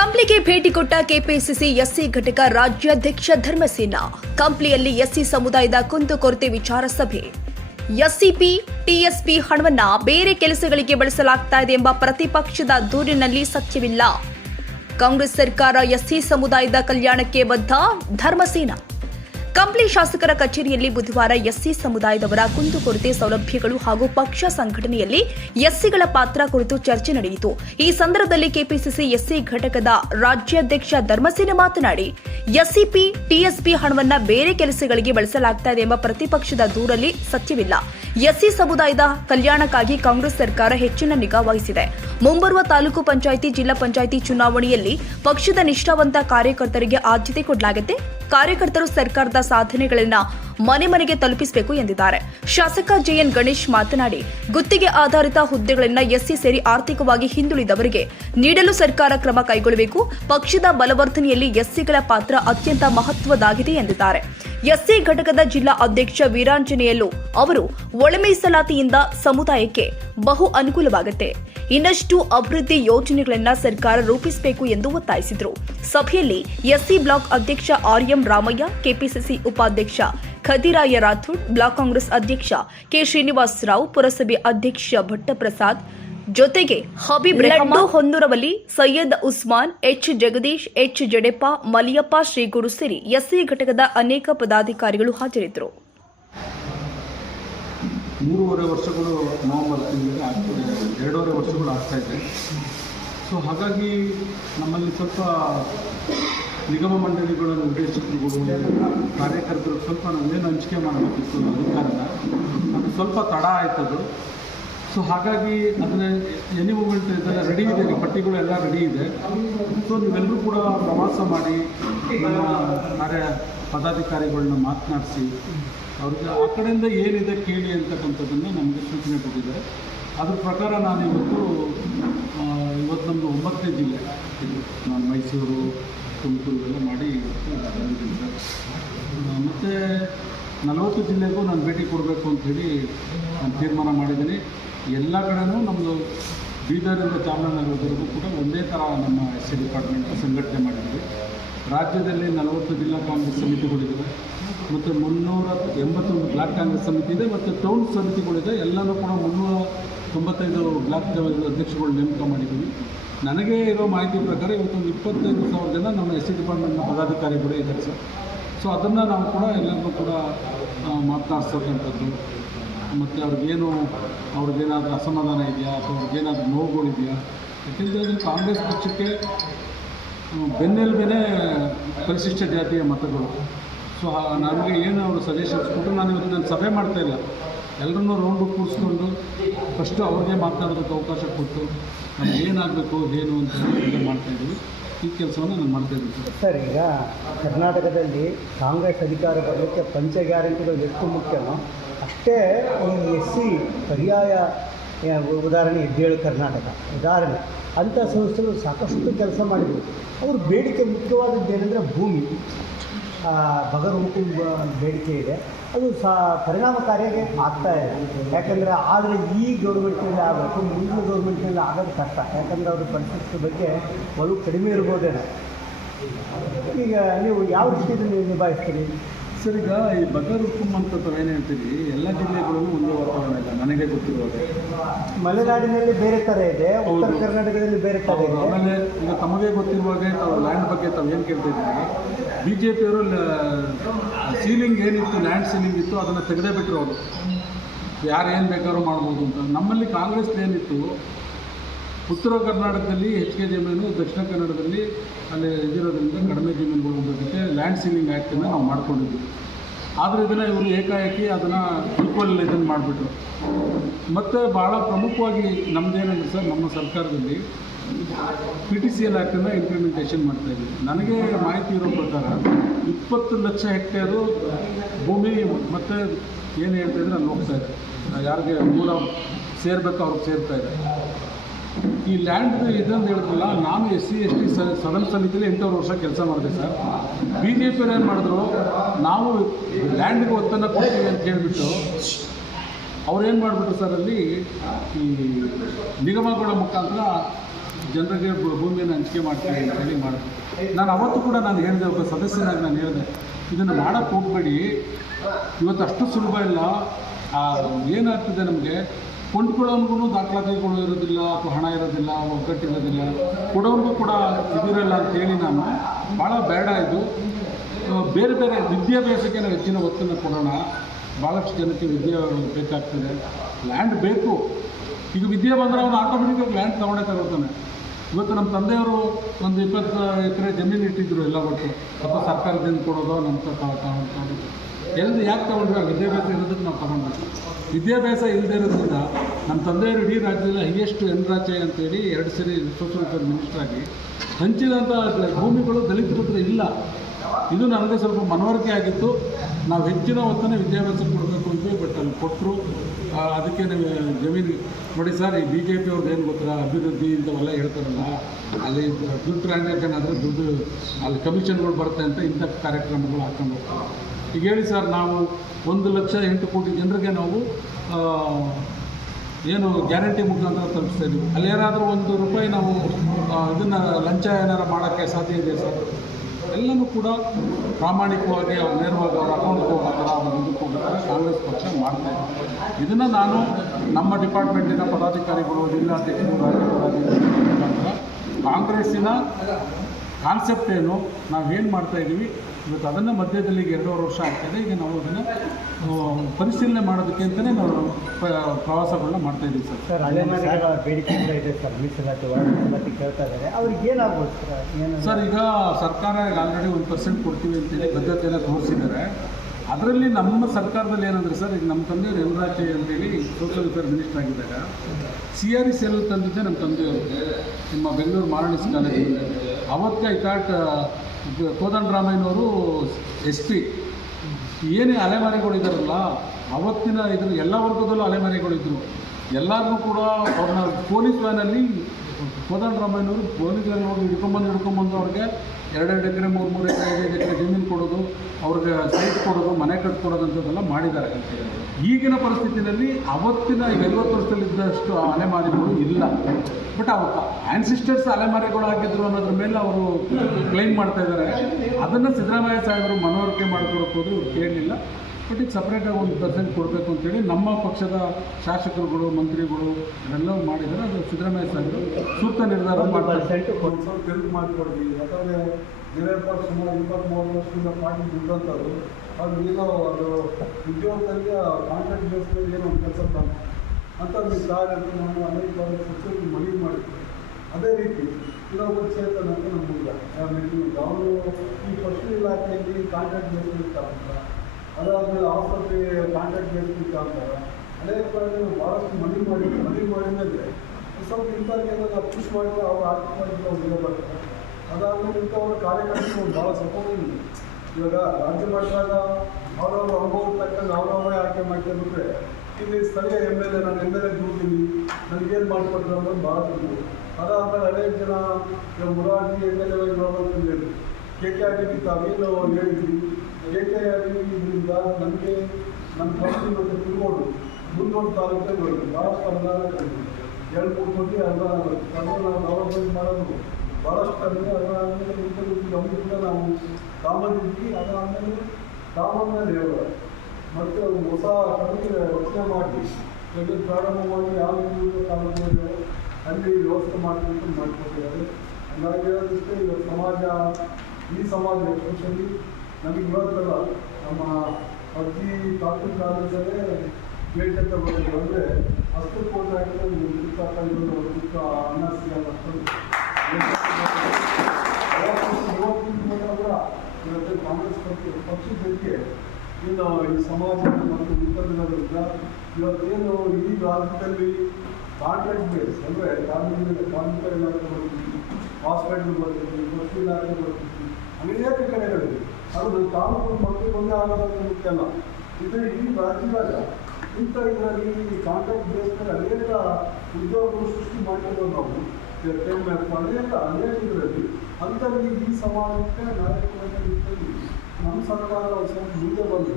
ಕಂಪ್ಲಿಗೆ ಭೇಟಿ ಕೊಟ್ಟ KPCC SC ಘಟಕ ರಾಜ್ಯಾಧ್ಯಕ್ಷ ಧರ್ಮಸೇನಾ. ಕಂಪ್ಲಿಯಲ್ಲಿ ಎಸ್ಸಿ ಸಮುದಾಯದ ಕುಂದುಕೊರತೆ ವಿಚಾರ ಸಭೆ. ಎಸ್ಸಿಪಿ, ಟಿಎಸ್ಪಿ ಹಣವನ್ನ ಬೇರೆ ಕೆಲಸಗಳಿಗೆ ಬಳಸಲಾಗ್ತಾ ಎಂಬ ಪ್ರತಿಪಕ್ಷದ ದೂರಿನಲ್ಲಿ ಸತ್ಯವಿಲ್ಲ. ಕಾಂಗ್ರೆಸ್ ಸರ್ಕಾರ ಎಸ್ಸಿ ಸಮುದಾಯದ ಕಲ್ಯಾಣಕ್ಕೆ ಬದ್ಧ, ಧರ್ಮಸೇನ. ಕಂಪ್ಲಿ ಶಾಸಕರ ಕಚೇರಿಯಲ್ಲಿ ಬುಧವಾರ ಎಸ್ಸಿ ಸಮುದಾಯದವರ ಕುಂದುಕೊರತೆ ಸೌಲಭ್ಯಗಳು ಹಾಗೂ ಪಕ್ಷ ಸಂಘಟನೆಯಲ್ಲಿ ಎಸ್ಸಿಗಳ ಪಾತ್ರ ಕುರಿತು ಚರ್ಚೆ ನಡೆಯಿತು. ಈ ಸಂದರ್ಭದಲ್ಲಿ ಕೆಪಿಸಿಸಿ ಎಸ್ಸಿ ಘಟಕದ ರಾಜ್ಯಾಧ್ಯಕ್ಷ ಧರ್ಮಸೇನೆ ಮಾತನಾಡಿ, ಎಸ್ಸಿಪಿ, ಟಿಎಸ್ಪಿ ಹಣವನ್ನು ಬೇರೆ ಕೆಲಸಗಳಿಗೆ ಬಳಸಲಾಗ್ತಾ ಎಂಬ ಪ್ರತಿಪಕ್ಷದ ದೂರಲ್ಲಿ ಸತ್ಯವಿಲ್ಲ. ಎಸ್ಸಿ ಸಮುದಾಯದ ಕಲ್ಯಾಣಕ್ಕಾಗಿ ಕಾಂಗ್ರೆಸ್ ಸರ್ಕಾರ ಹೆಚ್ಚಿನ ನಿಗಾ ವಹಿಸಿದೆ. ಮುಂಬರುವ ತಾಲೂಕು ಪಂಚಾಯಿತಿ, ಜಿಲ್ಲಾ ಪಂಚಾಯಿತಿ ಚುನಾವಣೆಯಲ್ಲಿ ಪಕ್ಷದ ನಿಷ್ಠಾವಂತ ಕಾರ್ಯಕರ್ತರಿಗೆ ಆದ್ಯತೆ ಕೊಡಲಾಗುತ್ತೆ. ಕಾರ್ಯಕರ್ತರು ಸರ್ಕಾರದ ಸಾಧನೆಗಳನ್ನ ಮನೆ ಮನೆಗೆ ತಲುಪಿಸಬೇಕು ಎಂದಿದ್ದಾರೆ. ಶಾಸಕ ಜೆಎನ್ ಗಣೇಶ್ ಮಾತನಾಡಿ, ಗುತ್ತಿಗೆ ಆಧಾರಿತ ಹುದ್ದೆಗಳನ್ನು ಎಸ್ಸಿ ಸೇರಿ ಆರ್ಥಿಕವಾಗಿ ಹಿಂದುಳಿದವರಿಗೆ ನೀಡಲು ಸರ್ಕಾರ ಕ್ರಮ ಕೈಗೊಳ್ಳಬೇಕು. ಪಕ್ಷದ ಬಲವರ್ಧನೆಯಲ್ಲಿ ಎಸ್ಸಿಗಳ ಪಾತ್ರ ಅತ್ಯಂತ ಮಹತ್ವದಾಗಿದೆ ಎಂದಿದ್ದಾರೆ. ಎಸ್ಸಿ ಘಟಕದ ಜಿಲ್ಲಾ ಅಧ್ಯಕ್ಷ ವೀರಾಂಜನೇಯಲು ಅವರು ಒಳಮೀಸಲಾತಿಯಿಂದ ಸಮುದಾಯಕ್ಕೆ ಬಹು ಅನುಕೂಲವಾಗುತ್ತೆ. ಇನ್ನಷ್ಟು ಅಭಿವೃದ್ಧಿ ಯೋಜನೆಗಳನ್ನ ಸರ್ಕಾರ ರೂಪಿಸಬೇಕು ಎಂದು ಒತ್ತಾಯಿಸಿದರು. ಸಭೆಯಲ್ಲಿ ಎಸ್ಸಿ ಬ್ಲಾಕ್ ಅಧ್ಯಕ್ಷ ಆರ್ಎಂ ರಾಮಯ್ಯ, ಕೆಪಿಸಿಸಿ ಉಪಾಧ್ಯಕ್ಷ ಖದಿರಾಯ ರಾಥೋಡ್ ಬ್ಲಾಕ್ ಕಾಂಗ್ರೆಸ್ ಅಧ್ಯಕ್ಷ ಕೆ ಶ್ರೀನಿವಾಸ್ ರಾವ್ ಪುರಸಭೆ ಅಧ್ಯಕ್ಷ ಭಟ್ಟಪ್ರಸಾದ್ ಜೊತೆಗೆ ಹಬೀಬ್ ಲಡ್ಡು ಹೊನ್ನೂರವಲ್ಲಿ ಸೈಯದ್ ಉಸ್ಮಾನ್ ಎಚ್ ಜಗದೀಶ್ ಎಚ್ ಜಡೆಪ್ಪ ಮಲಿಯಪ್ಪ ಶ್ರೀಗುರು ಸೇರಿ ಎಸ್ಸಿ ಘಟಕದ ಅನೇಕ ಪದಾಧಿಕಾರಿಗಳು ಹಾಜರಿದ್ದರು. ಮೂರುವರೆ ವರ್ಷಗಳು ನವಂಬರ್ ತಿಂಗಳಿಗೆ ಆಗ್ತದೆ ಎರಡೂವರೆ ವರ್ಷಗಳು ಆಗ್ತಾ ಇದೆ. ಸೊ ಹಾಗಾಗಿ ನಮ್ಮಲ್ಲಿ ಸ್ವಲ್ಪ ನಿಗಮ ಮಂಡಳಿಗಳನ್ನು ಉದ್ದೇಶಿಸಿ ಕಾರ್ಯಕರ್ತರು ಸ್ವಲ್ಪ ನಾವೇನು ಹಂಚಿಕೆ ಮಾಡಬೇಕಿತ್ತು ಅಧಿಕಾರನ ಅದು ಸ್ವಲ್ಪ ತಡ ಆಯ್ತದು ಸೊ ಹಾಗಾಗಿ ಅದನ್ನ ಎನಿ ಮೂಮೆಂಟ್ ಇದೆಲ್ಲ ರೆಡಿ ಇದೆ ಪಟ್ಟಿಗಳು ಎಲ್ಲ ರೆಡಿ ಇದೆ. ಸೊ ನೀವೆಲ್ಲರೂ ಕೂಡ ಪ್ರವಾಸ ಮಾಡಿ ನಮ್ಮ ಕಾರ್ಯ ಪದಾಧಿಕಾರಿಗಳನ್ನ ಮಾತನಾಡಿಸಿ ಅವ್ರಿಗೆ ಆ ಕಡೆಯಿಂದ ಏನಿದೆ ಕೇಳಿ ಅಂತಕ್ಕಂಥದ್ದನ್ನು ನಮಗೆ ಸೂಚನೆ ಕೊಟ್ಟಿದ್ದಾರೆ. ಅದ್ರ ಪ್ರಕಾರ ನಾನು ಇವತ್ತು ಆ, ಇವತ್ತು ನಮ್ಮದು ಒಂಬತ್ತನೇ ಜಿಲ್ಲೆ. ನಾನು ಮೈಸೂರು ತುಮಕೂರು ಎಲ್ಲ ಮಾಡಿ ಮತ್ತು ನಲವತ್ತು ಜಿಲ್ಲೆಗೂ ನಾನು ಭೇಟಿ ಕೊಡಬೇಕು ಅಂಥೇಳಿ ನಾನು ತೀರ್ಮಾನ ಮಾಡಿದ್ದೀನಿ. ಎಲ್ಲ ಕಡೆನೂ ನಮ್ಮದು ಬೀದರಿಂದ ಚಾಮರಾಜನಗರದವರೆಗೂ ಕೂಡ ಒಂದೇ ಥರ ನಮ್ಮ ಎಸ್ ಸಿ ಡಿಪಾರ್ಟ್ಮೆಂಟ್ ಸಂಘಟನೆ ಮಾಡಿದ್ವಿ ರಾಜ್ಯದಲ್ಲಿ ನಲವತ್ತು ಜಿಲ್ಲಾ ಕಾಂಗ್ರೆಸ್ ಸಮಿತಿಗಳಿವೆ ಮತ್ತು ಮುನ್ನೂರ ಎಂಬತ್ತೊಂದು ಬ್ಲಾಕ್ ಕಾಂಗ್ರೆಸ್ ಸಮಿತಿ ಇದೆ ಮತ್ತು ಟೌನ್ ಸಮಿತಿಗಳಿದೆ. ಎಲ್ಲರೂ ಕೂಡ ಮುನ್ನೂರ ತೊಂಬತ್ತೈದು ಬ್ಲಾಕ್ ಅಧ್ಯಕ್ಷಗಳು ನೇಮಕ ಮಾಡಿದ್ದೀವಿ. ನನಗೆ ಇರೋ ಮಾಹಿತಿ ಪ್ರಕಾರ ಇವತ್ತೊಂದು ಇಪ್ಪತ್ತೈದು ಸಾವಿರ ಜನ ನಮ್ಮ ಎಸ್ ಸಿ ಡಿಪಾರ್ಟ್ಮೆಂಟ್ನ ಪದಾಧಿಕಾರಿಗಳು ಇದ್ದಾರೆ ಸರ್. ಸೊ ಅದನ್ನು ನಾವು ಕೂಡ ಎಲ್ಲರಿಗೂ ಕೂಡ ಮಾತನಾಡಿಸ್ತಕ್ಕಂಥದ್ದು ಮತ್ತು ಅವ್ರಿಗೇನು, ಅವ್ರಿಗೇನಾದರೂ ಅಸಮಾಧಾನ ಇದೆಯಾ ಅಥವಾ ಅವ್ರಿಗೇನಾದರೂ ನೋವುಗಳಿದೆಯಾ? ಯಾಕೆಂದರೆ ಕಾಂಗ್ರೆಸ್ ಪಕ್ಷಕ್ಕೆ ಬೆನ್ನೆಲುಬೇನೆ ಪರಿಶಿಷ್ಟ ಜಾತಿಯ ಮತಗಳು. ಸೊ ನನಗೆ ಏನು ಅವರು ಸಜೆಷನ್ಸ್ ಕೊಟ್ಟರು ನಾನು ಇವತ್ತು ನಾನು ಸಭೆ ಮಾಡ್ತಾ ಇಲ್ಲ. ಎಲ್ಲರನ್ನೂ ರೌಂಡು ಕೂರಿಸ್ಕೊಂಡು ಫಸ್ಟು ಅವ್ರಿಗೆ ಮಾತನಾಡೋದಕ್ಕೆ ಅವಕಾಶ ಕೊಟ್ಟು ನಮ್ಗೆ ಏನಾಗಬೇಕು, ಏನು ಅಂತ ಮಾಡ್ತಾಯಿದ್ದೀವಿ ಈ ಕೆಲಸವನ್ನು ನಾನು ಮಾಡ್ತಾ ಇದ್ದೀನಿ ಸರ್. ಈಗ ಕರ್ನಾಟಕದಲ್ಲಿ ಕಾಂಗ್ರೆಸ್ ಅಧಿಕಾರ ಬರಲಿಕ್ಕೆ ಪಂಚ ಗ್ಯಾರಂಟಿಗಳು ಎಷ್ಟು ಮುಖ್ಯನೋ ಅಷ್ಟೇ ಒಂದು ಎಸ್ ಸಿ ಪರ್ಯಾಯ ಉದಾಹರಣೆ ಇದ್ದೇಳು ಕರ್ನಾಟಕ. ಉದಾಹರಣೆ ಅಂಥ ಸಂಸ್ಥೆಗಳು ಸಾಕಷ್ಟು ಕೆಲಸ ಮಾಡಿದ್ರು. ಅವ್ರ ಬೇಡಿಕೆ ಮುಖ್ಯವಾದದ್ದು ಏನಂದರೆ ಭೂಮಿ. ಬಗರ್ ಬಗರ್ಹುಕು ಬೇಡಿಕೆ ಇದೆ. ಅದು ಸಹ ಪರಿಣಾಮಕಾರಿಯಾಗಿ ಆಗ್ತಾ ಇದೆ. ಯಾಕಂದರೆ ಆದರೆ ಈ ಗೌರ್ಮೆಂಟ್ನಲ್ಲಿ ಆಗಬೇಕು ಮುಂದಿನ ಗೌರ್ಮೆಂಟ್ನಲ್ಲಿ ಆಗೋದು ಕಷ್ಟ. ಯಾಕಂದರೆ ಅವ್ರ ಪರಿಸ್ಥಿತಿ ಬಗ್ಗೆ ಒಲವು ಕಡಿಮೆ ಇರ್ಬೋದೇನೋ. ಈಗ ನೀವು ಯಾವ ರೀತಿಯಲ್ಲಿ ನೀವು ನಿಭಾಯಿಸ್ತೀರಿ? ಸರ್ ಈಗ ಈ ಬಗರ್ ಹುಕುಮ್ ಅಂತ ಏನು ಹೇಳ್ತೀವಿ ಎಲ್ಲ ಜಿಲ್ಲೆಗಳಲ್ಲೂ ಒಂದು ವಾತಾವರಣ ಇಲ್ಲ ನನಗೆ ಗೊತ್ತಿರೋದು. ಮಲೆನಾಡಿನಲ್ಲಿ ಬೇರೆ ಥರ ಇದೆ ಉತ್ತರ. ಕರ್ನಾಟಕದಲ್ಲಿ ಬೇರೆ ಥರ ಇದೆ. ಆಮೇಲೆ ಈಗ ತಮಗೆ ಗೊತ್ತಿರುವಾಗೆ ತಾವು ಲ್ಯಾಂಡ್ ಬಗ್ಗೆ ತಾವು ಏನು ಕೇಳ್ತಿದ್ದೀರಿ ಬಿ ಜೆ ಪಿಯವರು ಸೀಲಿಂಗ್ ಏನಿತ್ತು ಲ್ಯಾಂಡ್ ಸೀಲಿಂಗ್ ಇತ್ತು, ಅದನ್ನು ತೆಗೆದೇ ಬಿಟ್ಟರು ಅವರು. ಯಾರು ಏನು ಬೇಕಾದ್ರೂ ಮಾಡ್ಬೋದು ಅಂತ. ನಮ್ಮಲ್ಲಿ ಕಾಂಗ್ರೆಸ್ ಏನಿತ್ತು, ಉತ್ತರ ಕರ್ನಾಟಕದಲ್ಲಿ ಹೆಚ್ಚಿಗೆ ಜಮೀನು ದಕ್ಷಿಣ ಕನ್ನಡದಲ್ಲಿ ಅಲ್ಲಿ ಇದಿರೋದ್ರಿಂದ ಕಡಿಮೆ ಜಮೀನುಗಳು ಹೋಗೋದಕ್ಕೆ ಲ್ಯಾಂಡ್ ಸೀಲಿಂಗ್ ಆ್ಯಕ್ಟನ್ನು ನಾವು ಮಾಡ್ಕೊಂಡಿದ್ವಿ. ಆದರೆ ಇದನ್ನು ಇವರು ಏಕಾಏಕಿ ಅದನ್ನು ಈಕ್ವಲ್ ಇದನ್ನು ಮಾಡಿಬಿಟ್ರು. ಮತ್ತು ಭಾಳ ಪ್ರಮುಖವಾಗಿ ನಮ್ಮದೇನಂದ್ರೆ ಸರ್, ನಮ್ಮ ಸರ್ಕಾರದಲ್ಲಿ ಪಿ ಟಿ ಸಿ ಎಲ್ ಆ್ಯಕ್ಟನ್ನು ಇಂಪ್ಲಿಮೆಂಟೇಷನ್ ಮಾಡ್ತಾ ಇದ್ದೀವಿ. ನನಗೆ ಮಾಹಿತಿ ಇರೋ ಪ್ರಕಾರ ಇಪ್ಪತ್ತು ಲಕ್ಷ ಹೆಕ್ಟೇರು ಭೂಮಿ ಮತ್ತು ಏನು ಹೇಳ್ತಾ ಇದ್ರೆ ಅಲ್ಲಿ ಹೋಗ್ತಾ ಇದೆ. ಯಾರಿಗೆ ಮೂಲ ಸೇರಬೇಕು ಅವ್ರಿಗೆ ಸೇರ್ತಾ ಇದೆ. ಈ ಲ್ಯಾಂಡ್ ಇದನ್ನು ಹೇಳಿದ್ರಲ್ಲ ನಾನು ಎಸ್ ಸಿ, ಎಸ್ ಟಿ ಸದನ ಸಮಿತಿಯಲ್ಲಿ ಎಂಟೂವರೆ ವರ್ಷ ಕೆಲಸ ಮಾಡಿದೆ ಸರ್. ಬಿ ಜೆ ಪಿಯವ್ರು ಏನು ಮಾಡಿದ್ರು, ನಾವು ಲ್ಯಾಂಡ್ಗೆ ಒತ್ತನ್ನು ಕೊಡ್ತೀವಿ ಅಂತ ಹೇಳಿಬಿಟ್ಟು ಅವ್ರೇನು ಮಾಡಿಬಿಟ್ರು ಸರ್ ಅಲ್ಲಿ? ಈ ನಿಗಮಗಳ ಮುಖಾಂತರ ಜನರಿಗೆ ಭೂಮಿಯನ್ನು ಹಂಚಿಕೆ ಮಾಡ್ತೀವಿ ಅಂತೇಳಿ ಮಾಡಿದೆ ನಾನು ಅವತ್ತು ಕೂಡ ನಾನು ಹೇಳಿದೆ, ಒಬ್ಬ ಸದಸ್ಯನಾಗಿ ನಾನು ಹೇಳಿದೆ, ಇದನ್ನು ಮಾಡೋಕ್ಕೆ ಹೋಗಬೇಡಿ. ಇವತ್ತು ಅಷ್ಟು ಸುಲಭ ಇಲ್ಲ. ಏನಾಗ್ತಿದೆ ನಮಗೆ? ಕೊಂಡ್ಕೊಳ್ಳೋನ್ಗೂ ದಾಖಲಾತಿಗಳು ಇರೋದಿಲ್ಲ ಅಥವಾ ಹಣ ಇರೋದಿಲ್ಲ ಒಗ್ಗಟ್ಟಿರೋದಿಲ್ಲ ಕೊಡೋನ್ಗೂ ಕೂಡ ಇದಿರಲ್ಲ ಅಂತೇಳಿ ನಾನು. ಭಾಳ ಬೇಡ ಇದು. ಬೇರೆ ಬೇರೆ ವಿದ್ಯಾಭ್ಯಾಸಕ್ಕೆ ನಾವು ಹೆಚ್ಚಿನ ಒತ್ತನ್ನು ಕೊಡೋಣ. ಭಾಳಷ್ಟು ಜನಕ್ಕೆ ವಿದ್ಯೆ ಬೇಕಾಗ್ತದೆ. ಲ್ಯಾಂಡ್ ಬೇಕು. ಈಗ ವಿದ್ಯೆ ಬಂದರೆ ಅವನು ಆಟೋಮೆಟಿಕಾಗಿ ಲ್ಯಾಂಡ್ ತಗೊಂಡೇ ತಗೊಳ್ತಾನೆ ಇವತ್ತು ನಮ್ಮ ತಂದೆಯವರು ಒಂದು ಇಪ್ಪತ್ತು ಎಕರೆ ಜಮೀನು ಇಟ್ಟಿದ್ರು ಎಲ್ಲ ಒಟ್ಟು. ಅಥವಾ ಸರ್ಕಾರದಿಂದ ಕೊಡೋದು ನಮ್ಮ ತಗೊಂಡು ಎಲ್ಲಿ ಯಾಕೆ ತಗೊಂಡ್ರು? ವಿದ್ಯಾಭ್ಯಾಸ ಇರೋದಕ್ಕೆ ನಾವು ತಗೊಂಡ್ವಿ ವಿದ್ಯಾಭ್ಯಾಸ ಇಲ್ಲದೆ ಇರೋದ್ರಿಂದ ನಮ್ಮ ತಂದೆಯವರು ಇಡೀ ರಾಜ್ಯದಲ್ಲಿ ಹೈಯೆಸ್ಟ್ ಎನ್ ರಾಜ್ಯ ಅಂತೇಳಿ ಎರಡು ಸರಿ ಸೋಷಿಯಲ್ ವೆಲ್ಫೇರ್ ಮಿನಿಸ್ಟರ್ ಆಗಿ ಹಂಚಿದಂಥ ಭೂಮಿಗಳು ದಲಿತರ ಹತ್ರ ಇಲ್ಲ. ಇದು ನನಗೆ ಸ್ವಲ್ಪ ಮನವರಿಕೆ ಆಗಿತ್ತು. ನಾವು ಹೆಚ್ಚಿನ ಒತ್ತನ್ನು ವಿದ್ಯಾಭ್ಯಾಸ ಕೊಡಬೇಕು ಅಂತೀವಿ ಬಟ್ ಅಲ್ಲಿ ಕೊಟ್ಟರು. ಅದಕ್ಕೆ ನೀವು ಜಮೀನು ನೋಡಿ ಸರ್, ಈ ಬಿ ಜೆ ಪಿ ಅವ್ರದ್ದು ಏನು ಗೊತ್ತಾ? ಅಭಿವೃದ್ಧಿ ಇಂಥವೆಲ್ಲ ಹೇಳ್ತಾರಲ್ಲ, ಅಲ್ಲಿ ದುಡ್ಡು ಟ್ರಾನ್ಸಾಕ್ಷನ್ ಆದರೆ ದುಡ್ಡು, ಅಲ್ಲಿ ಕಮಿಷನ್ಗಳು ಬರುತ್ತೆ ಅಂತ ಇಂಥ ಕಾರ್ಯಕ್ರಮಗಳು ಹಾಕೊಂಡು ಹೋಗ್ತಾರೆ. ಈಗ ಹೇಳಿ ಸರ್, ನಾವು ಒಂದು ಲಕ್ಷ ಎಂಟು ಕೋಟಿ ಜನರಿಗೆ ನಾವು ಏನು ಗ್ಯಾರಂಟಿ ಮುಖಾಂತರ ತಲುಪಿಸ್ತಾ ಇದ್ದೀವಿ ಅಲ್ಲಿ ಏನಾದರೂ ಒಂದು ರೂಪಾಯಿ ನಾವು ಇದನ್ನು ಲಂಚ ಏನಾರು ಮಾಡೋಕ್ಕೆ ಸಾಧ್ಯ ಇದೆ ಸರ್? ಎಲ್ಲನೂ ಕೂಡ ಪ್ರಾಮಾಣಿಕವಾಗಿ ಅವ್ರು ನೇರವಾಗಿ ಅವ್ರ ಅಕೌಂಟ್ಗೆ ಹೋಗೋದರ ಇದಕ್ಕೆ ಕಾಂಗ್ರೆಸ್ ಪಕ್ಷ ಮಾಡ್ತಾ ಇದೆ. ಇದನ್ನು ನಾನು ನಮ್ಮ ಡಿಪಾರ್ಟ್ಮೆಂಟಿನ ಪದಾಧಿಕಾರಿಗಳು, ಜಿಲ್ಲಾಧ್ಯಕ್ಷರು ರಾಜ್ಯ ಪದಾಧಿಕಾರಿಗಳ ಕಾಂಗ್ರೆಸ್ಸಿನ ಕಾನ್ಸೆಪ್ಟ್ ಏನು? ನಾವೇನು ಮಾಡ್ತಾ ಇದ್ದೀವಿ ಇವತ್ತು ಅದನ್ನು ಮಧ್ಯದಲ್ಲಿ ಈಗ ಎರಡೂವರೆ ವರ್ಷ ಆಗ್ತಾಯಿದೆ ಈಗ ನಾವು ಅದನ್ನು ಪರಿಶೀಲನೆ ಮಾಡೋದಕ್ಕೆ ಅಂತಲೇ ನಾವು ಪ್ರವಾಸಗಳನ್ನ ಮಾಡ್ತಾ ಇದ್ದೀವಿ ಸರ್. ಸರ್ ಅಲೆಮಾರಿಗಳ ಬೇಡಿಕೆ ಕೂಡ ಇದೆ ಸರ್ ಮೀಸಲಾತಿ ಕೇಳ್ತಾ ಇದ್ದಾರೆ. ಅವ್ರಿಗೆ ಏನಾಗ್ಬೋದು ಸರ್ ಏನು ಸರ್ ಈಗ ಸರ್ಕಾರ ಈಗ ಆಲ್ರೆಡಿ ಒಂದು ಪರ್ಸೆಂಟ್ ಕೊಡ್ತೀವಿ ಅಂತೇಳಿ ಬದ್ಧತೆಯನ್ನು ತೋರಿಸಿದ್ದಾರೆ. ಅದರಲ್ಲಿ ನಮ್ಮ ಸರ್ಕಾರದಲ್ಲಿ ಏನಂದರೆ ಸರ್ ಈಗ ನಮ್ಮ ತಂದೆಯವರು ಎಲ್ರಾಜೆ ಅಂತೇಳಿ ಸೋಷಿಯಲ್ ವೆಲ್ಫೇರ್ ಮಿನಿಸ್ಟರ್ ಆಗಿದ್ದಾಗ ಸಿ ಆರ್ ಇ ಸೆಲ್ ತಂದಿದ್ದೆ ನಮ್ಮ ತಂದೆಯವರು ನಿಮ್ಮ ಬೆಂಗಳೂರು ಮಾರಣಿಸ್ ಕಾಲೇಜ್ ಅವತ್ತು ಐ ಥಾಟ್ ಕೋದಂಡರಾಮಯ್ಯನವರು ಎಸ್ ಪಿ. ಏನೇ ಅಲೆಮಾರಿಗಳಿದ್ದಾರಲ್ಲ ಅವತ್ತಿನ ಇದ್ರ ಎಲ್ಲ ವರ್ಗದಲ್ಲೂ ಅಲೆಮಾರಿಗಳಿದ್ರು ಎಲ್ಲರಿಗೂ ಕೂಡ ಅವ್ರನ್ನ ಪೊಲೀಸ್ ವ್ಯಾನಲ್ಲಿ ಕೋದಂಡರಾಮಯ್ಯನವರು ಪೊಲೀಸ್ ವ್ಯಾನ್ ಹಿಡ್ಕೊಂಬಂದು ಹಿಡ್ಕೊಂಬಂದು ಅವ್ರಿಗೆ ಎರಡೆರಡು ಎಕರೆ, ಮೂರು ಮೂರು ಎಕರೆ ಐದೈದು ಎಕರೆ ಜಮೀನು ಕೊಡೋದು, ಅವ್ರಿಗೆ ಸೈಟ್ ಕೊಡೋದು, ಮನೆ ಕಟ್ಕೊಡೋದು ಅಂಥದ್ದೆಲ್ಲ ಮಾಡಿದ್ದಾರೆ ಈಗಿನ ಪರಿಸ್ಥಿತಿಯಲ್ಲಿ ಅವತ್ತಿನ ಈಗ ವರ್ಷದಲ್ಲಿದ್ದಷ್ಟು ಅಲೆಮಾರಿಗಳು ಇಲ್ಲ. ಬಟ್ ಅವತ್ತು ಆ್ಯನ್ಸಿಸ್ಟರ್ಸ್ ಅಲೆಮಾರಿಗಳು ಆಗಿದ್ರು ಅನ್ನೋದ್ರ ಮೇಲೆ ಅವರು ಕ್ಲೈಮ್ ಮಾಡ್ತಾ ಇದ್ದಾರೆ. ಅದನ್ನು ಸಿದ್ದರಾಮಯ್ಯ ಸಾಹೇಬರು ಮನವರಿಕೆ ಇವ್ರು ಕೇಳಲಿಲ್ಲ. ಬಟ್ ಇದು ಸಪ್ರೇಟಾಗಿ ಒಂದು ಪರ್ಸೆಂಟ್ ಕೊಡಬೇಕು ಅಂತೇಳಿ ನಮ್ಮ ಪಕ್ಷದ ಶಾಸಕರುಗಳು ಮಂತ್ರಿಗಳು ಇವರೆಲ್ಲವೂ ಮಾಡಿದರೆ ಅದು ಸಿದ್ದರಾಮಯ್ಯ ಸಾಹೇಬರು ಸೂಕ್ತ ನಿರ್ಧಾರ ಒಂದು ಮಾಡ್ತಾರೆ. ಪರ್ಸೆಂಟ್ ಒಂದು ಸ್ವಲ್ಪ ಹೆಲ್ಪ್ ಮಾಡಿಕೊಡ್ತೀವಿ ಯಾಕಂದರೆ ಜಿಲ್ಲೆಪಾಟ್ ಸುಮಾರು ಇಪ್ಪತ್ತ್ಮೂರು ವರ್ಷದಿಂದ ಪಾರ್ಟಿ ದುಡ್ಡಂಥದ್ದು ಅದು ಏನೋ ಅದು ಉದ್ಯೋಗದಲ್ಲಿ ಕಾಂಟ್ರಾಕ್ಟ್ ಬೇಸ್ ಮೇಲೆ ಏನೋ ಒಂದು ಕೆಲಸ ತಾನೆ ಅಂತ ನೀವು ಕಾರ್ಯ ಅಂತ ನಾವು ಅನೇಕ ಬಾರಿ ಸಚಿವರಿಗೆ ಮನವಿ ಮಾಡಿದ್ದೆ. ಅದೇ ರೀತಿ ಇನ್ನೊಬ್ಬ ಚೇತನ ಅಂತ ನಮ್ಮ ಹುಡುಗ ಅವನು ಈ ಪಶು ಇಲಾಖೆಯಲ್ಲಿ ಕಾಂಟ್ರಾಕ್ಟ್ ಬೇಸ್ ಇರ್ತಾರಂತ. ಅದಾದಮೇಲೆ ಆಸ್ಪತ್ರೆ ಕಾಂಟ್ರಾಕ್ಟ್ ಬೇಕಿತ್ತು ತಗೊಂತಾರೆ ಅನೇಕ ನಾವು ಭಾಳಷ್ಟು ಮನವಿ ಮಾಡಿ ಮನವಿ ಮಾಡಿದ್ಮೇಲೆ ಸ್ವಲ್ಪ ಇಂಥವ್ರಿಗೆ ಏನಾದ್ರು ಪುಷ್ ಮಾಡಿದ್ರೆ ಅವ್ರು ಆರ್ಥಿಕವಾಗಿ ನಾವು ಬೆಲೆ ಬರ್ತಾರೆ. ಅದಾದಮೇಲೆ ಇಂಥವ್ರ ಕಾರ್ಯಕರ್ತರು ಭಾಳ ಸಪೋರ್ಟ್ ಇದೆ ಇವಾಗ ರಾಜ್ಯ ಮಟ್ಟದಾಗ ಅವ್ರವ್ರ ಅನುಭವದ ತಕ್ಕಂಗೆ ಅವ್ರವರೇ ಆಯ್ಕೆ ಮಾಡ್ಕೊಂಡ್ಬಿಟ್ರೆ ಇಲ್ಲಿ ಸ್ಥಳೀಯ ಎಂ ಎಲ್ ಎ ನಾನು ಎಂ ಎಲ್ ಎ ದುಡ್ತೀನಿ ನನಗೇನು ಮಾಡಿಕೊಟ್ರು ಅನ್ನೋದು ಭಾಳ ದುಡ್ಡು. ಅದಾದಮೇಲೆ ಅನೇಕ ಜನ Morarji M L A K K T ತಾವೇನು ಹೇಳಿದ್ವಿ ಇದರಿಂದ ನನಗೆ ನಮ್ಮ ಪಕ್ಷಿ ಮತ್ತು ತಿರುಗೋಡು ಮುಂದೋಡು ತಾಲೂಕಲ್ಲಿ ಬರುತ್ತೆ ಭಾಳಷ್ಟು ಅನುದಾನ ಕಂಡಿದೆ ಎರಡು, ಮೂರು ಕೋಟಿ ಅನುದಾನ ನಾವು ಡೆವಲಪ್ಮೆಂಟ್ ಮಾಡೋದು ಭಾಳಷ್ಟು ಅಂದರೆ ಅದಾದಮೇಲೆ ನಮಗೂ ಕೂಡ ನಾವು ತಾಂಬಂದಿದ್ವಿ ಅದಾದಮೇಲೆ ತಾಂಬಂದ್ಮೇಲೆ ದೇವರ ಮತ್ತು ಹೊಸ ಕಮಿಟಿ ರಚನೆ ಮಾಡಿ ಇದನ್ನು ಪ್ರಾರಂಭ ಮಾಡಿ ಯಾವ ರೀತಿ ತಾಲೂಕು ಅಲ್ಲಿ ವ್ಯವಸ್ಥೆ ಮಾಡಬೇಕು ಮಾಡ್ಕೊಟ್ಟಿದ್ದಾರೆ. ಹಂಗಾಗಿ ಹೇಳೋದಿಷ್ಟೇ ಇವತ್ತು ಸಮಾಜ, ಈ ಸಮಾಜ ಎಸ್ಪೆಷಲಿ ನಮಗೆ ಇವತ್ತಲ್ಲ ನಮ್ಮ ಅಜ್ಜಿ ತಾತನ ಕಾಲದಲ್ಲೇ ಭೇಟಿ ಅಂತ ಬರೋದು ಅಂದರೆ ಅಷ್ಟು ಕೋಟಿ ಹಾಕಿದ್ರೆ ಒಂದು ಒಂದು ಚಿಕ್ಕ ಅನ್ನ ಸಿಗಲ್ಲ ಅಷ್ಟೊಂದು ಇವತ್ತು ಕಾಂಗ್ರೆಸ್ ಪಕ್ಷ ಪಕ್ಷದಕ್ಕೆ ಇನ್ನು ಈ ಸಮಾಜ ಮತ್ತು ಇತರರಿಂದ ಇವತ್ತೇನು ಇಡೀ ರಾಜ್ಯದಲ್ಲಿ ಕಾಂಟ್ರಾಕ್ಟ್ ಬೇಸ್ ಅಂದರೆ ಕಾರ್ಮಿಕ ಕಾರ್ಮಿಕ ಇಲಾಖೆ ಬರ್ತೀವಿ ಹಾಸ್ಪಿಟ್ಲ್ ಬರ್ತೀವಿ ಬಸ್ ಇಲಾಖೆ ಬರ್ತೀವಿ ಅನೇಕ ಕಡೆಗಳಿವೆ. ಅದು ತಾಲೂಕು ಮಕ್ಕಳಿಗೆ ಒಂದೇ ಆಗೋದಂತ ಮುಖ್ಯ ಅಲ್ಲ ಇದು ಈ ರಾಜ್ಯದಾಗ ಇಂಥ ಇದರಲ್ಲಿ ಕಾಂಟ್ರಾಕ್ಟ್ ಬೇಸ್ ಮೇಲೆ ಅನೇಕ ಉದ್ಯೋಗಗಳು ಸೃಷ್ಟಿ ಮಾಡಿಕೊಂಡು ನಾವು. ಟೈಮ್ ಅನೇಕ ಅನೇಕ ಇದರಲ್ಲಿ. ಅಂಥವ್ರಿಗೆ ಈ ಸಮಾಜಕ್ಕೆ ನಾಯಕರಾದ ರೀತಿಯಲ್ಲಿ ನಮ್ಮ ಸರ್ಕಾರ ಒಂದು ಸ್ವಲ್ಪ ಮುಂದೆ ಬಂದು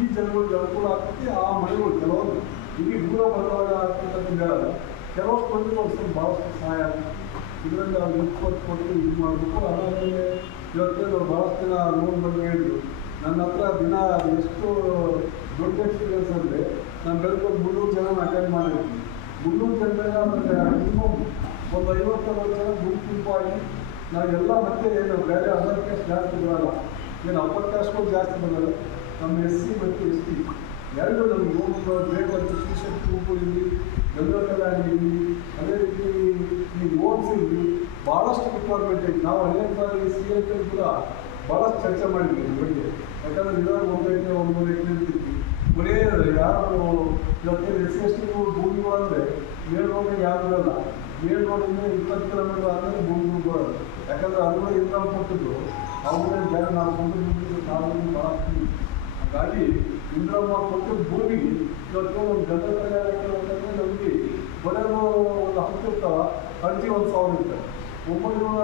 ಈ ಜನಗಳಿಗೆ ಅನುಕೂಲ ಆಗ್ತೈತಿ ಆ ಮನೆಗಳು ಕೆಲವರು ಈಗ ದೂರ ಬರುವಾಗ ಆಗ್ತಕ್ಕಂಥ ಹೇಳಲ್ಲ. ಕೆಲವಷ್ಟು ಮಂದಿಗೆ ಒಂದು ಸ್ವಲ್ಪ ಭಾಳಷ್ಟು ಸಹಾಯ ಆಗ್ತದೆ. ಇದರಲ್ಲಿ ಅವ್ರು ಇಪ್ಪತ್ತು ಕೊಟ್ಟು ಇದು ಮಾಡಬೇಕು ಅದಾದಮೇಲೆ ಇವತ್ತೇನು ಭಾಳಷ್ಟು ದಿನ ಲೋನ್ ಬಂದು ಹೇಳಿದ್ರು, ನನ್ನ ಹತ್ರ ದಿನ ಎಷ್ಟು ದೊಡ್ಡ ಎಕ್ಸ್ಪೀರಿಯನ್ಸ್ ಅಂದರೆ ನಾನು ಬೆಳಗ್ಗೆ ಮುನ್ನೂರು ಜನ ಅಟೆಂಡ್ ಮಾಡಿದ್ದೀನಿ. ಮುನ್ನೂರು ಜನ ಮತ್ತು ಮಿನಿಮಮ್ ಒಂದು ಐವತ್ತರವತ್ತು ಜನ ಗುಂಪು ಗುಂಪಾಗಿ ನಾವೆಲ್ಲ ಮತ್ತೆ ಏನು ಬೇರೆ ಅದರ್ ಕ್ಯಾಸ್ಟ್ ಜಾಸ್ತಿ ಬರಲ್ಲ. ಏನು ಅಪ್ಪರ್ ಕ್ಯಾಸ್ಟ್ಗಳು ಜಾಸ್ತಿ ಬರಲ್ಲ. ನಮ್ಮ ಎಸ್ ಸಿ ಮತ್ತು ಎಸ್ ಟಿ ಎರಡು ನಮ್ಗೆ ಹೋಗುವ ಬೇಕು ಶಿಕ್ಷಣ ಗುಂಪು ಇಲ್ಲಿ ಗಂಗಕಲ ಇಲ್ಲಿ ಅದೇ ರೀತಿ ಈ ಓಟ್ಸ್ ಇಲ್ಲಿ ಭಾಳಷ್ಟು ರಿಕ್ವೈರ್ಮೆಂಟ್ ಐತಿ ನಾವು ಹಳ್ಳಿ ಕಾಲದಲ್ಲಿ ಸಿ ಎಲ್ ಕೂಡ ಭಾಳಷ್ಟು ಚರ್ಚೆ ಮಾಡಿದ್ವಿ ಬಗ್ಗೆ. ಯಾಕಂದ್ರೆ ಇವಾಗ ಒಂದು ಎಕರೆ ಒಂದು ಮೂರು ಎಕರೆ ಇರ್ತಿದ್ವಿ ಬರೀ ಯಾರು ಇವತ್ತು ಎಸ್ ಎಸ್ ಟಿ ಭೂಮಿಗಳಂದ್ರೆ ಮೇಲ್ರೋಡಿಗೆ ಯಾರು ಇರಲ್ಲ. ಮೇಲ್ರೋಡಿಂದ ಇಪ್ಪತ್ತು ಕಿಲೋಮೀಟರ್ ಆದರೆ ಭೂಮಿ ಬರೋದು ಯಾಕಂದ್ರೆ ಅದ್ರ ಇನ್ಕಮ್ ಕೊಟ್ಟಿದ್ದು, ಅವ್ರನ್ನೇ ಬೇರೆ ನಾವು ಕೊಂಡು ನಾವು ಭಾಳ ಹಾಗಾಗಿ ಇಂದ್ರಮ್ಮ ಕೊಟ್ಟು ಭೂಮಿಗೆ ಇವತ್ತು ಒಂದು ಗಂಧ ಅಂತಂದ್ರೆ ನಮಗೆ ಬರೋದು ಒಂದು ಹತ್ತು ಅರ್ಜಿ ಒಂದು ಸಾವಿರ ಇರ್ತವೆ ಒಂಬೈನೂರ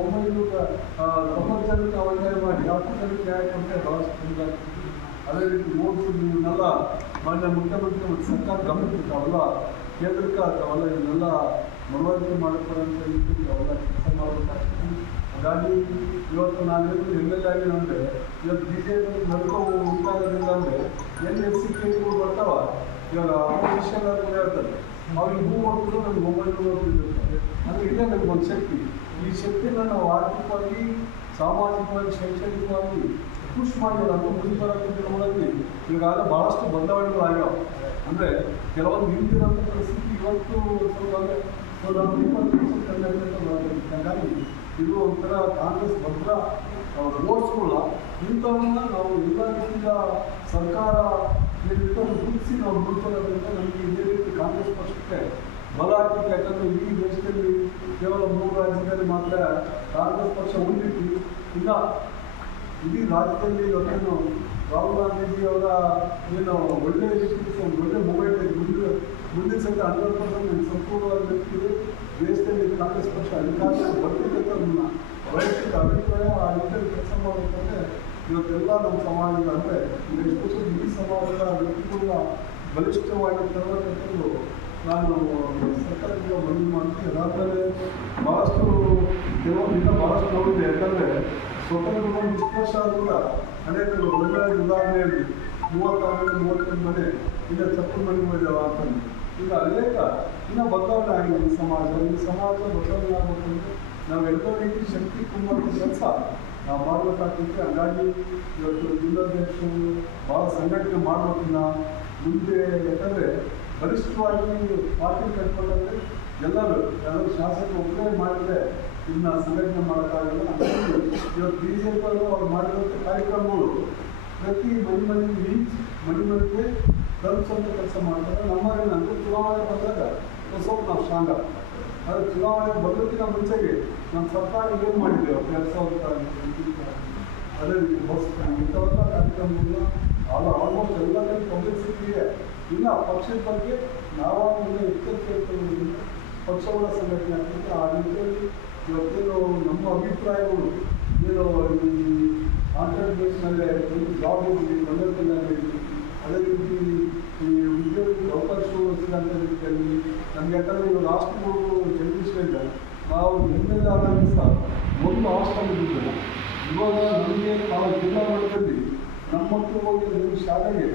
ಒಂಬೈನೂರ ತೊಂಬತ್ತು ಜನಕ್ಕೆ ಅವನ್ಯಾಯ ಮಾಡಿ ಹತ್ತು ಜನಕ್ಕೆ ನ್ಯಾಯ ಕೊಟ್ಟರೆ ಭಾಳಷ್ಟು. ಅದೇ ರೀತಿ ನೋಟ್ಸ್ ಇವನ್ನೆಲ್ಲ ಮಾನ್ಯ ಮುಖ್ಯಮಂತ್ರಿ ಮತ್ತು ಸರ್ಕಾರ ಗಮನಿಸ್ತಾವಲ್ಲ ಅವೆಲ್ಲ ಕೇಂದ್ರಕ್ಕೆ ಅವೆಲ್ಲ ಇವನ್ನೆಲ್ಲ ಮನವರಿಕೆ ಮಾಡಿಕೊಡಂತ ರೀತಿ ಅವೆಲ್ಲ ಕೆಲಸ ಮಾಡಬೇಕಾಗ್ತದೆ. ಹಾಗಾಗಿ ಇವತ್ತು ನಾನು ಎಂ ಎಲ್ ಆಗಿ ಅಂದರೆ ಇವತ್ತು ಬಿ ಜೆ ಪಿ ನಡ್ಕೋ ಉಂಟಾಗೋದ್ರಿಂದ ಅಂದರೆ ಎನ್ ಎಸ್ ಸಿ ಕೇಸ್ಗಳು ಬರ್ತಾವ. ಇವಾಗ ಅಪೋಸಿಷನ್ ಕೂಡ ಹೇಳ್ತಾರೆ ಅವ್ರಿಗೆ ಹೂ ಕೊಟ್ಟರು ನಮ್ಗೆ ಮೊಬೈಲ್ ನೋಡ್ತಿರ್ತಾರೆ ಅಂದರೆ ನಮ್ಗೆ ಒಂದು ಶಕ್ತಿ. ಈ ಶಕ್ತಿನ ನಾವು ಆರ್ಥಿಕವಾಗಿ, ಸಾಮಾಜಿಕವಾಗಿ, ಶೈಕ್ಷಣಿಕವಾಗಿ ಪುಷ್ ಮಾಡಿದ್ರೆ ಅಂತ ಮುಂಬರೋ ದಿನಗಳಲ್ಲಿ ಈಗಾಗಲೇ ಭಾಳಷ್ಟು ಬದಲಾವಣೆಗಳು ಆಗ್ಯಾವ. ಅಂದರೆ ಕೆಲವೊಂದು ಹಿಂದಿರೋಂಥ ಪರಿಸ್ಥಿತಿ ಇವತ್ತು ಸ್ವಲ್ಪ. ಹಾಗಾಗಿ ಇದು ಒಂಥರ ಕಾಂಗ್ರೆಸ್ ಭದ್ರ ಓಡಿಸ್ಕೊಳ್ಳ ಇಂಥವನ್ನ ನಾವು ಎಲ್ಲ ಸರ್ಕಾರ ಗುರುತಿಸಿ ನಾವು ನೋಡ್ಕೊಳ್ಳೋದ್ರಿಂದ ನಮಗೆ ಇದೇ ರೀತಿ ಕಾಂಗ್ರೆಸ್ ಪಕ್ಷಕ್ಕೆ ಬಲ ಆಗ್ತಿತ್ತು ಯಾಕಂದರೆ ಇಡೀ ದೇಶದಲ್ಲಿ ಕೇವಲ ಮೂರು ರಾಜ್ಯದಲ್ಲಿ ಮಾತ್ರ ಕಾಂಗ್ರೆಸ್ ಪಕ್ಷ ಉಳಿದಿತ್ತು ಇನ್ನು ಇಡೀ ರಾಜ್ಯದಲ್ಲಿ ಇವತ್ತೇನು ರಾಹುಲ್ ಗಾಂಧೀಜಿ ಅವರ ಏನು ಒಳ್ಳೆ ಎಜುಕೇಷನ್ ಒಳ್ಳೆ ಮೊಬೈಲ್ ಮುಂದೆ, ಮುಂದಿನ ಸತಿ ಹಂಡ್ರೆಡ್ ಪರ್ಸೆಂಟ್ ಸಂಪೂರ್ಣವಾಗಿ ವ್ಯಕ್ತಿಗೆ ದೇಶದಲ್ಲಿ ಕಾಂಗ್ರೆಸ್ ಪಕ್ಷ ಅಧಿಕಾರ ಬರ್ತಿದ್ದಂತ ನನ್ನ ವೈಯಕ್ತಿಕ ಅಭಿಪ್ರಾಯ. ಆ ನಿಟ್ಟಿನಲ್ಲಿ ಕೆಲಸ ಮಾಡಬೇಕಂದ್ರೆ ಇವತ್ತೆಲ್ಲ ನಮ್ಮ ಸಮಾಜದ ಅಂದರೆ ಈ ಸಮಾಜದ ವ್ಯಕ್ತಿಗಳ ಬಲಿಷ್ಠವಾಗಿ ತರಬೇಕಂತಂದು ನಾನು ಸರ್ಕಾರದಿಂದ ಮನವಿ ಮಾಡ್ತೀನಿ ಅದಾದಮೇಲೆ ಭಾಳಷ್ಟು ಕೆಲವೊಂದು ಇನ್ನೂ ಭಾಳಷ್ಟು ನೋಡಿದೆ ಯಾಕಂದರೆ ಸ್ವತಂತ್ರ ಆದ್ರೂ ಕೂಡ ಅನೇಕ ಒಳ್ಳೆಯ ಉದಾಹರಣೆಯಲ್ಲಿ ಹೇಳಿ ಮೂವತ್ತಾರು ಮೂವತ್ತೆಂಟು ಮನೆ ಈಗ ಚಪ್ಪು ಮನೆ ಮಾಡಿದವ ಅಂತಂದು ಈಗ ಅನೇಕ ಇನ್ನು ಬದಲಾವಣೆ ಆಗಿದೆ ಸಮಾಜ. ಈ ಸಮಾಜ ಬದಲಾವಣೆ ಆಗಬೇಕಂದ್ರೆ ನಾವು ರೀತಿ ಶಕ್ತಿ ತುಂಬುವಂಥ ಕೆಲಸ ನಾವು ಮಾಡಬೇಕಾಗ್ತೈತೆ. ಹಾಗಾಗಿ ಇವತ್ತು ಜಿಲ್ಲಾಧ್ಯಕ್ಷರು ಭಾಳ ಸಂಘಟನೆ ಮಾಡ್ಬೇಕಿನ್ನ ಮುಂದೆ. ಯಾಕಂದರೆ ಬಲಿಷ್ಠವಾಗಿ ಪಾರ್ಟಿ ಕಟ್ಕೊಂಡ್ರೆ ಎಲ್ಲರೂ, ಯಾರು ಶಾಸಕ ಒಬ್ಬರೇ ಮಾಡಿದ್ರೆ ಇನ್ನು ಸಂಘಟನೆ ಮಾಡೋಕ್ಕಾಗಲ್ಲ ಇವತ್ತು ಬಿ ಜೆ ಪಿ ಅವರು ಮಾಡಿರುವಂಥ ಕಾರ್ಯಕ್ರಮಗಳು ಪ್ರತಿ ಮನೆ ಮನೆಗೆ ರೀಚ್ ಮನೆ ಮನೆಗೆ ತಲುಪಿಸುವಂಥ ಕೆಲಸ ಮಾಡ್ತಾರೆ ನಮ್ಮನೇನಂದ್ರೆ ಚುನಾವಣೆ ಬಂದಾಗ ಸ್ವಲ್ಪ ನಾವು ಸ್ಟ್ರಾಂಗ್ ಆದರೆ ಚುನಾವಣೆ ಬರೋದಕ್ಕಿಂತ ಮುಂಚೆಗೆ ನಮ್ಮ ಸರ್ಕಾರ ಏನು ಮಾಡಿದೆ ಎರಡು ಸಾವಿರದ. ಅದೇ ರೀತಿ ಬಸ್ ಇಂಥವೆಲ್ಲ ಕಾರ್ಯಕ್ರಮಗಳನ್ನ ಆಲ್ ಆಲ್ಮೋಸ್ಟ್ ಎಲ್ಲ ಕಡೆ ಪಬ್ಲಿಸಿಟಿಗೆ ಇಲ್ಲ, ಪಕ್ಷದ ಬಗ್ಗೆ ನಾವು ಇರ್ತದೆ ಪಕ್ಷಗಳ ಸಂಘಟನೆ ಆಗ್ತದೆ. ಆ ರೀತಿಯಲ್ಲಿ ಇವತ್ತೇನು ನಮ್ಮ ಅಭಿಪ್ರಾಯಗಳು, ಏನು ಈ ಕಾಂಟ್ರಾಕ್ಟ್ ಪ್ರದೇಶದಲ್ಲೇ ಒಂದು ಜಾಬ್ ಹೋಗಿ ಒಳ್ಳೆಯದಾಗಿ ಅದೇ ರೀತಿ ಈ ಉದ್ಯೋಗಕ್ಕೆ ಅವಕಾಶಗಳು ಅಂತ ರೀತಿಯಲ್ಲಿ ನಮ್ಗೆ ಯಾಕಂದರೆ ಇವಾಗ ಹಾಸ್ಟೆಲ್ಗಳು ಜಗದೀಶ್ವರ ನಾವು ಹಿಂದೆ ಆದಾಗ ಸಹ ಒಂದು ಹಾಸ್ಟೆಲ್ ಇದ್ದಿದ್ದಲ್ಲ ಇವಾಗ ನಮಗೆ ನಾವು ಜಿಲ್ಲಾ ಮಟ್ಟದಲ್ಲಿ ನಮ್ಮ ಮಕ್ಕಳು ಹೋಗಿ ಶಾಲೆಗೆ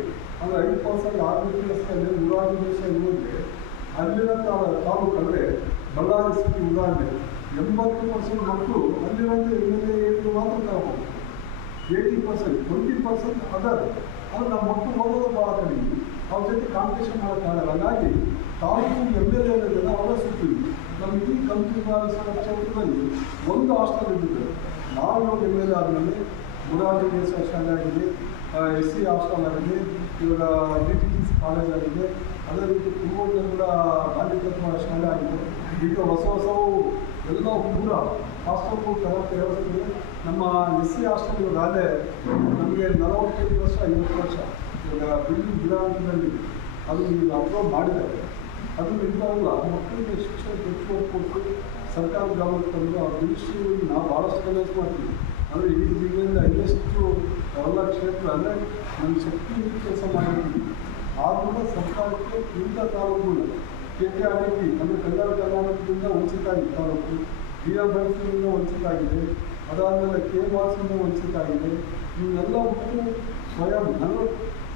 ಅಂದರೆ ಐದು ಪರ್ಸೆಂಟ್ ಆರು ದಿವಸ ಇರುವಂತೆ ಅಲ್ಲಿನ ತಾ- ತಾಲೂಕು ಅಂದರೆ ಬಳ್ಳಾರಿ ಸಿಟಿ ಉದಾಹರಣೆ, ಎಂಬತ್ತು ಪರ್ಸೆಂಟ್ ಮಕ್ಕಳು ಅಲ್ಲಿರೋ ಎಂ ಏನು ಮಾತ್ರ ತಗೋಬೋದು eighty percent, twenty percent other. ಅದು ನಮ್ಮ ಮಕ್ಕಳು ಓದೋದು ಭಾಳ ಕಡಿಮೆ. ಅವ್ರ ಜೊತೆ ಕಾಂಪಿಟೇಷನ್ ಮಾಡೋಕ್ಕಾಗಲ್ಲ ಹಾಗಾಗಿ ತಾಲೂಕು ಎಂ ಎಲ್ ಎ ಅವರ ಸಿಗ್ತೀವಿ ನಮ್ಮ ಇಡೀ ಕಂಪ್ನಿ ಕ್ಷೇತ್ರದಲ್ಲಿ ಒಂದು ಹಾಸ್ಟೆಲ್ ಇದ್ದಿದ್ದು ನಾವು ಎಂ ಎಲ್ ಎ ಆದಮೇಲೆ ಮುರಾರ್ಜಿ ದೇಸಾಯಿ ಶಾಲೆ ಆಗಿದೆ ಎಸ್ ಸಿ ಹಾಸ್ಟೆಲ್ ಆಗಿದೆ ಇವಾಗ ಡಿ ಟಿ ಸಿ ಕಾಲೇಜ್ ಆಗಿದೆ. ಅದೇ ರೀತಿ ತುಂಬ ಕೂಡ ಗಾಂಧಿ ತತ್ವ ಶಾಲೆ ಆಗಿದೆ. ಈಗ ಹೊಸ ಹೊಸವು ಎಲ್ಲ ಕೂಡ ಹಾಸ್ಟೆಲ್ಗಳು ತರಕ್ಕೆ ವ್ಯವಸ್ಥೆ ನಮ್ಮ ಎಸ್ ಸಿ ಹಾಸ್ಟೆಲ್ ಇವಾಗ ಅದೇ. ನಮಗೆ ನಲವತ್ತೈದು ವರ್ಷ, ಐವತ್ತು ವರ್ಷ ಇವಾಗ ಬಿಲ್ಡಿಂಗ್ ವಿಧಾನದಲ್ಲಿ ಅದು ಅಪ್ರೂವ್ ಮಾಡಿದ್ದಾರೆ. ಅದು ಇಂಥವಲ್ಲ ಮಕ್ಕಳಿಗೆ ಶಿಕ್ಷಣ ಹೆಚ್ಚು ಕೊಟ್ಟು ಸರ್ಕಾರ ಗಮನಕ್ಕೆ ತಂದು ಆ ದೃಷ್ಟಿಯಲ್ಲಿ ನಾವು ಭಾಳಷ್ಟು ಕೆಲಸ ಮಾಡ್ತೀವಿ. ಅಂದರೆ ಈ ಜಿಲ್ಲೆಯಿಂದ ಹೈಯೆಸ್ಟು ಎಲ್ಲ ಕ್ಷೇತ್ರ ಅಂದರೆ ನಮ್ಮ ಶಕ್ತಿ ಕೆಲಸ ಮಾಡಿದ್ದೀವಿ ಆದ್ರೂ ಸರ್ಕಾರಕ್ಕೆ ಇಂಥ ತಾಲೂಕುಗಳು ಕೆ ಕೆ ಆರ್ ಟಿ ಅಂದರೆ ಕಲ್ಯಾಣ ಕರ್ನಾಟಕದಿಂದ ವಂಚಿತ ಆಗಿದೆ ತಾಲೂಕು, ಬಿ ಎಂ ಬೆಳಸಿನಿಂದ ವಂಚಿತ ಆಗಿದೆ. ಅದಾದಮೇಲೆ ಕೆ ಮಾರ್ಸಿಂದ ವಂಚಿತ ಆಗಿದೆ. ಇವನ್ನೆಲ್ಲ ಸ್ವಯಂ ನನ್ನ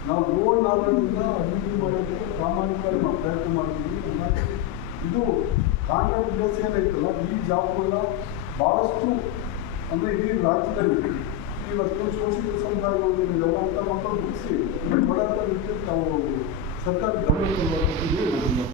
ನಾವು ಓಲ್ಡ್ ನಾಲೆಡ್ಜಿಂದ ಅಭಿವೃದ್ಧಿ ಮಾಡೋದಕ್ಕೆ ಪ್ರಾಮಾಣಿಕವಾಗಿ ನಾವು ಪ್ರಯತ್ನ ಮಾಡ್ತೀವಿ ಇದು ಕಾಂಗ್ರೆಸ್ ಬೇಸ್ ಏನೈತಲ್ಲ ಈ ಜಾಬ್ಗಳನ್ನ ಭಾಳಷ್ಟು ಅಂದರೆ ಇಡೀ ರಾಜ್ಯದಲ್ಲಿ ಇವತ್ತು ಶೋಷಿತ ಸಮುದಾಯಗಳು ಅಂತ ಮಕ್ಕಳು ಮುಗಿಸಿ ಬಡತನ ತಾವು ಸರ್ಕಾರ ಗಮನ ಕೊಡಬೇಕು